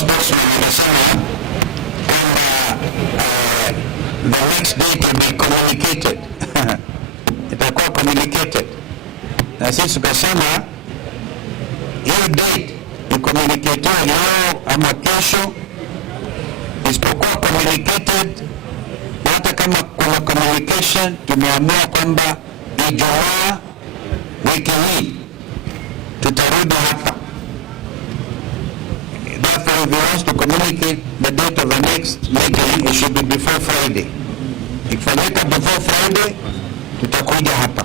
spokesman amesema kwamba the next day to be communicated itakuwa communicated, na sisi tukasema hiyo date icommunicatiwa leo ama kesho, isipokuwa communicated. Hata kama kuna communication, tumeamua kwamba Ijumaa wiki hii tutarudi hapa. Therefore, if you want to communicate the date of the next meeting, it should be before Friday. Ikifanyika before Friday, tutakuja hapa.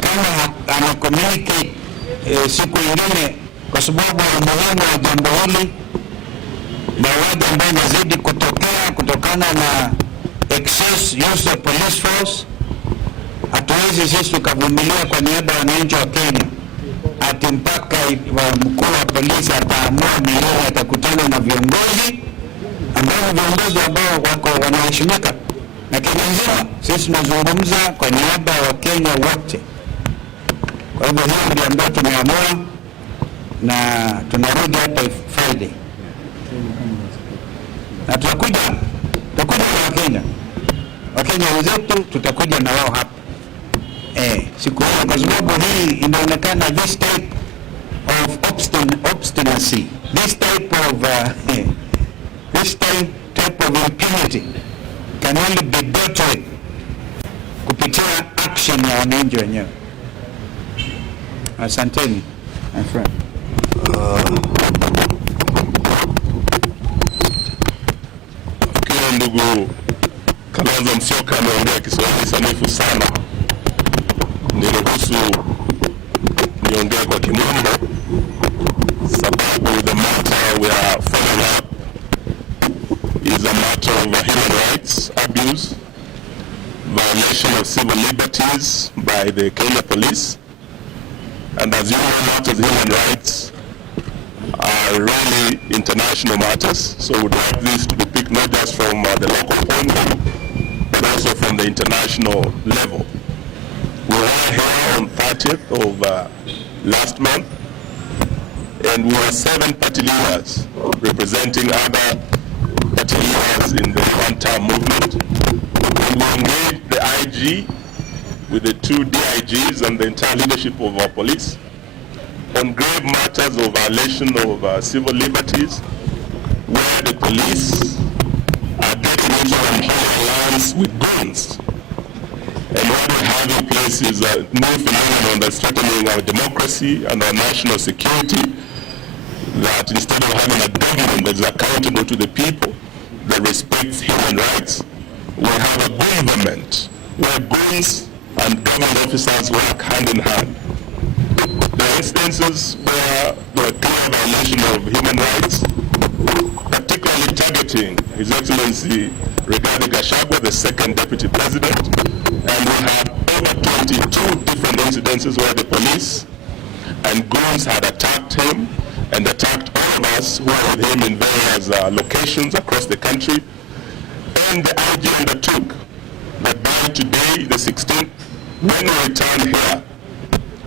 Kama ana communicate siku ingine, kwa sababu umuhimu wa jambo hili na wadi ambayo inazidi kutokana na excess use of police force, hatuwezi sisi tukavumilia kwa niaba ya wananchi wa Kenya ati mpaka mkuu wa polisi ataamua milele atakutana na viongozi ambao wako wanaheshimika na Kenya nzima. Sisi tunazungumza kwa niaba ya Wakenya wote. Kwa hivyo hiyo ndio ambayo tumeamua, na tunarudi hapa Friday na tutakuja na Wakenya wenzetu, tutakuja na wao hapa siku hiyo, kwa sababu hii inaonekana this type of obstinacy, this type of impunity can only be dealt with kupitia action ya wananchi wenyewe. Asanteni my friend. Ndugu Kalonzo Musyoka ameongea Kiswahili sanifu sana. Niruhusu niongee kwa Kimombo, sababu the matter we are following up is a matter of human rights abuse, violation of civil liberties by the Kenya police, and as you know, matters of human rights are really international matters, so we'd like this to be picked not just from the local point, but also from the international level. We were here on 30th of last month, and we were 7 party leaders representing other party leaders in the one-term movement. And we engaged the IG with the 2 DIGs and the entire leadership of our police on grave matters of violation of civil liberties, where the police are getting into unholy lands with guns. And what we have in place is a new phenomenon that's threatening our democracy and our national security, that instead of having a government that's accountable to the people, that respects human rights, we have a government where guns and government officers work hand in hand. There are instances where there are clear violation of human rights, particularly targeting His Excellency Rigathi Gachagua, the second Deputy President, and we have over 22 different incidences where the police and goons had attacked him and attacked all of us who were with him in various locations across the country. And the IG undertook that by today, the 16th, when we return here,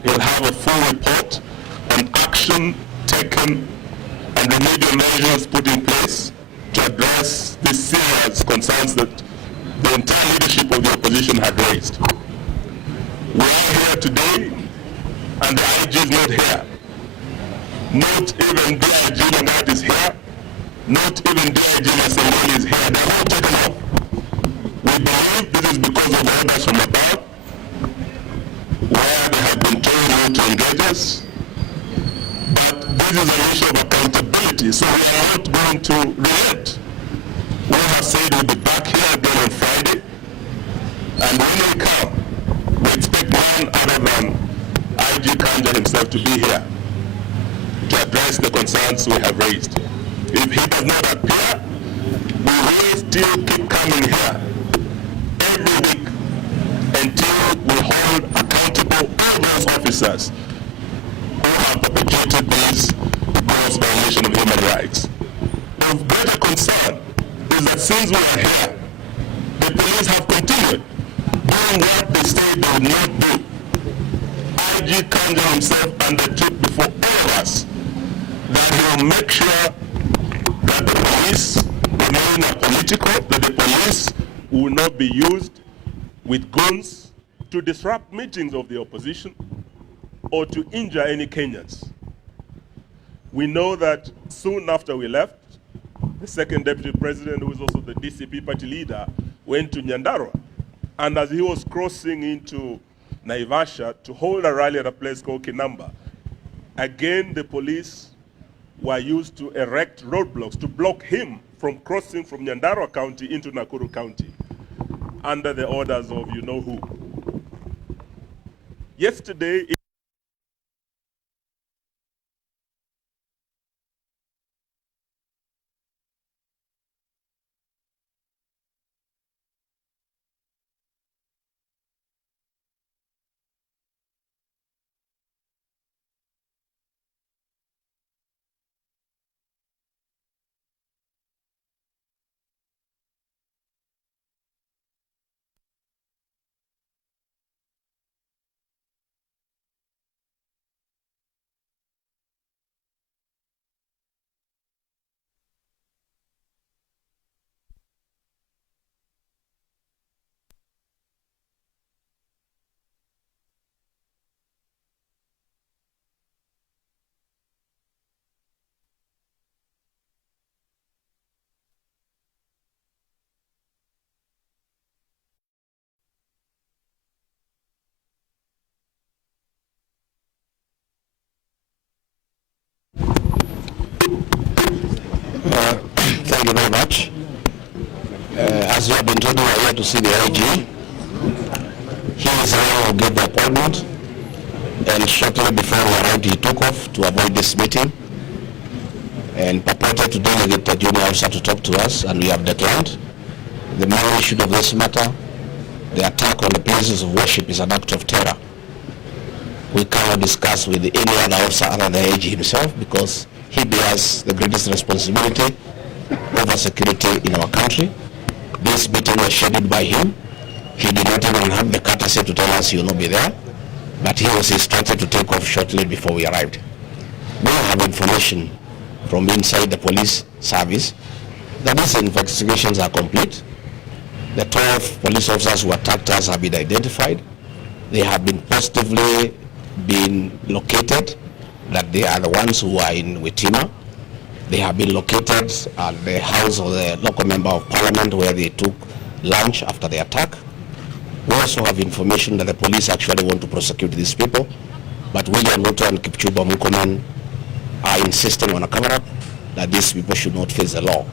we'll have a full report on action taken and remedial measures put in place to address the serious concerns that the entire leadership of the opposition had raised. We are here today, and the IG is not here. Not even DIG Langat is here. Not even DIG Masengeli is here. They're all taken off. We believe this is because of orders from above, where they have been told not to engage us. But this is an issue of accountability, so we are not going to relent. We have said we'll be back here again on Friday, and when we come, we expect none other than IG Kanja himself to be here to address the concerns we have raised. If he does not appear, we will still keep coming here every week until we hold accountable all those officers who have perpetrated these gross violations of human rights. Of greater concern is that since we are here, the police have continued doing what they said they would not do. IG Kanja himself undertook before all of us that he will make sure critical that the police will not be used with guns to disrupt meetings of the opposition or to injure any Kenyans. We know that soon after we left, the second deputy president, who is also the DCP party leader, went to Nyandarua. And as he was crossing into Naivasha to hold a rally at a place called Kinamba, again the police were used to erect roadblocks to block him from crossing from Nyandarua County into Nakuru County under the orders of you know who. Yesterday, thank you very much. As you have been told, we are here to see the IG. He is the one who gave the appointment, and shortly before we arrived, he took off to avoid this meeting and purported to delegate the junior officer to talk to us, and we have declined. The main issue of this matter, the attack on the places of worship, is an act of terror. We cannot discuss with any other officer other than the AG himself, because he bears the greatest responsibility over security in our country. This meeting was scheduled by him. He did not even have the courtesy to tell us he will not be there, but he was instructed to take off shortly before we arrived. We have information from inside the police service that these investigations are complete. The 12 police officers who attacked us have been identified. They have been positively been located, that they are the ones who are in Witima. They have been located at the house of the local member of parliament where they took lunch after the attack. We also have information that the police actually want to prosecute these people, but William Ruto and Kipchumba Murkomen are insisting on a cover-up that these people should not face the law.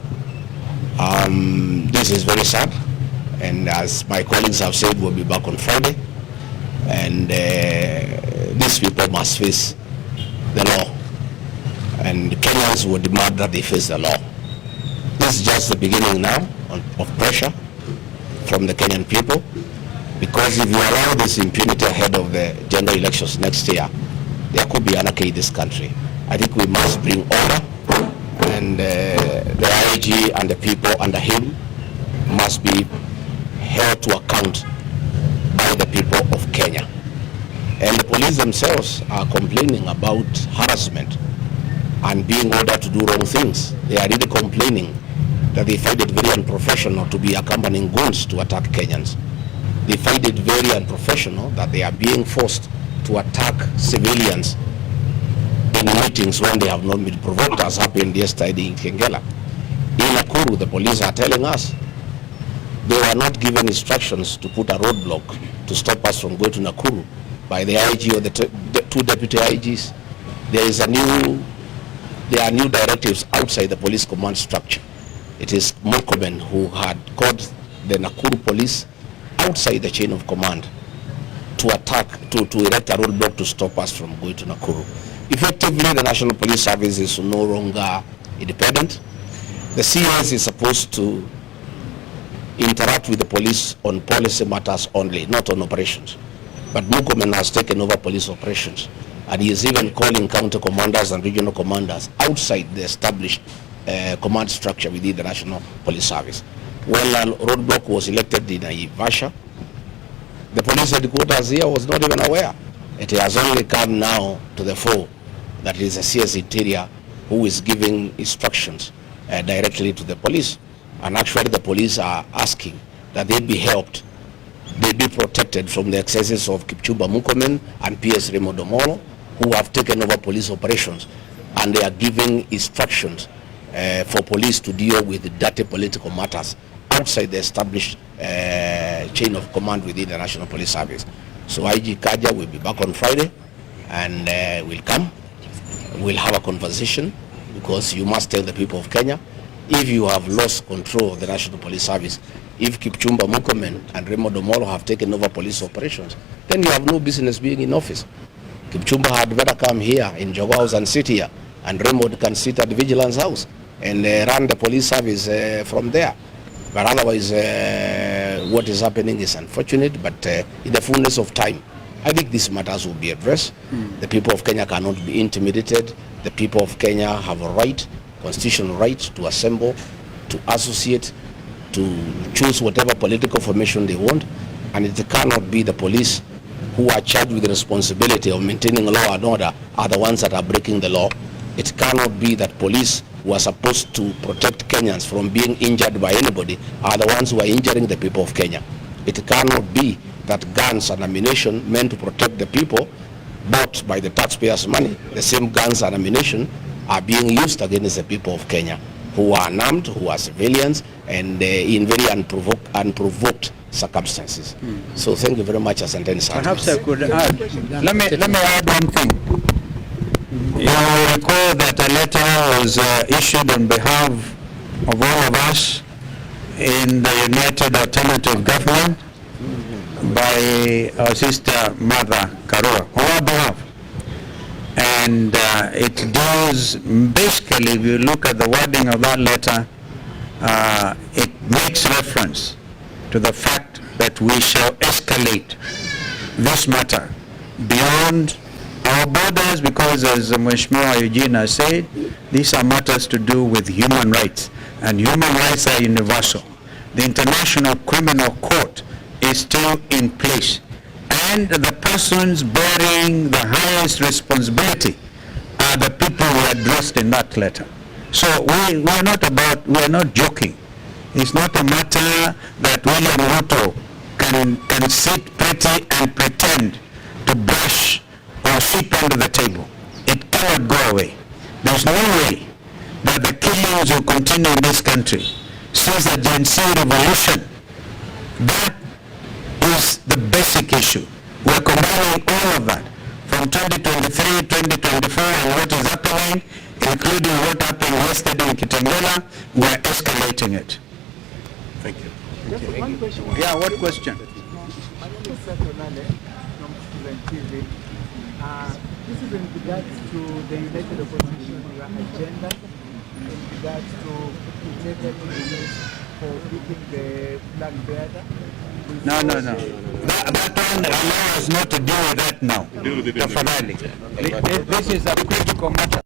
This is very sad, and as my colleagues have said, we'll be back on Friday, and these people must face the law, and Kenyans will demand that they face the law. This is just the beginning now of pressure from the Kenyan people, because if you allow this impunity ahead of the general elections next year, there could be anarchy in this country. I think we must bring order, and the IG and the people under him must be held to account by the people of Kenya. And the police themselves are complaining about harassment and being ordered to do wrong things. They are really complaining that they find it very unprofessional to be accompanying goons to attack Kenyans. They find it very unprofessional that they are being forced to attack civilians in meetings when they have not been provoked, as happened yesterday in Kengela. In Nakuru, the police are telling us they were not given instructions to put a roadblock to stop us from going to Nakuru by the IG or the two deputy IGs. There are new directives outside the police command structure. It is Murkomen who had called the Nakuru police outside the chain of command to attack, to erect a roadblock to stop us from going to Nakuru. Effectively, the National Police Service is no longer independent. The CS is supposed to interact with the police on policy matters only, not on operations. But Murkomen has taken over police operations, and he is even calling counter commanders and regional commanders outside the established command structure within the National Police Service. When a roadblock was elected in Naivasha, the police headquarters here was not even aware. It has only come now to the fore that it is the CS Interior who is giving instructions directly to the police. And actually the police are asking that they be helped, they be protected from the excesses of Kipchumba Murkomen and PS Raymond Omolo, who have taken over police operations, and they are giving instructions for police to deal with dirty political matters outside the established chain of command within the National Police Service. So IG Kaja will be back on Friday, and will come. We'll have a conversation, because you must tell the people of Kenya, if you have lost control of the National Police Service, if Kipchumba Murkomen and Raymond Omolo have taken over police operations, then you have no business being in office. Kipchumba had better come here in Jogoo House and sit here, and Raymond can sit at the Vigilance House and run the police service from there. But otherwise, what is happening is unfortunate, but in the fullness of time, I think these matters will be addressed. The people of Kenya cannot be intimidated. The people of Kenya have a right, constitutional right, to assemble, to associate, to choose whatever political formation they want, and it cannot be the police who are charged with the responsibility of maintaining law and order are the ones that are breaking the law. It cannot be that police who are supposed to protect Kenyans from being injured by anybody are the ones who are injuring the people of Kenya. It cannot be that guns and ammunition meant to protect the people, bought by the taxpayers' money, the same guns and ammunition are being used against the people of Kenya, who are unarmed, who are civilians, and in very unprovoked circumstances. So thank you very much, Asanteni sana. Perhaps I could add. Let me add one thing. You recall that a letter was issued on behalf of all of us in the United Alternative Government by our sister Mother Karua on our behalf. And it does, basically, if you look at the wording of that letter, it makes reference to the fact that we shall escalate this matter beyond our borders, because as Mheshimiwa Eugene said, these are matters to do with human rights, and human rights are universal. The International Criminal Court is still in place, and the persons bearing the highest responsibility are the people who are addressed in that letter. So we are not joking. It's not a matter that William Ruto can sit pretty and pretend to brush or sweep under the table. It cannot go away. There's no way that the killings will continue in this country since the Gen Z revolution. That is the basic issue. We're combining all of that from 2023, 2024, and what is happening, including what happened yesterday in Kitengela. We're escalating it. Thank you. Just one question. Yeah, what question? This is in regards to the United Opposition agenda, in regards to integrity for keeping the flag bearer. No. That one allows not to deal with that now. Tafadhali. This is a critical matter.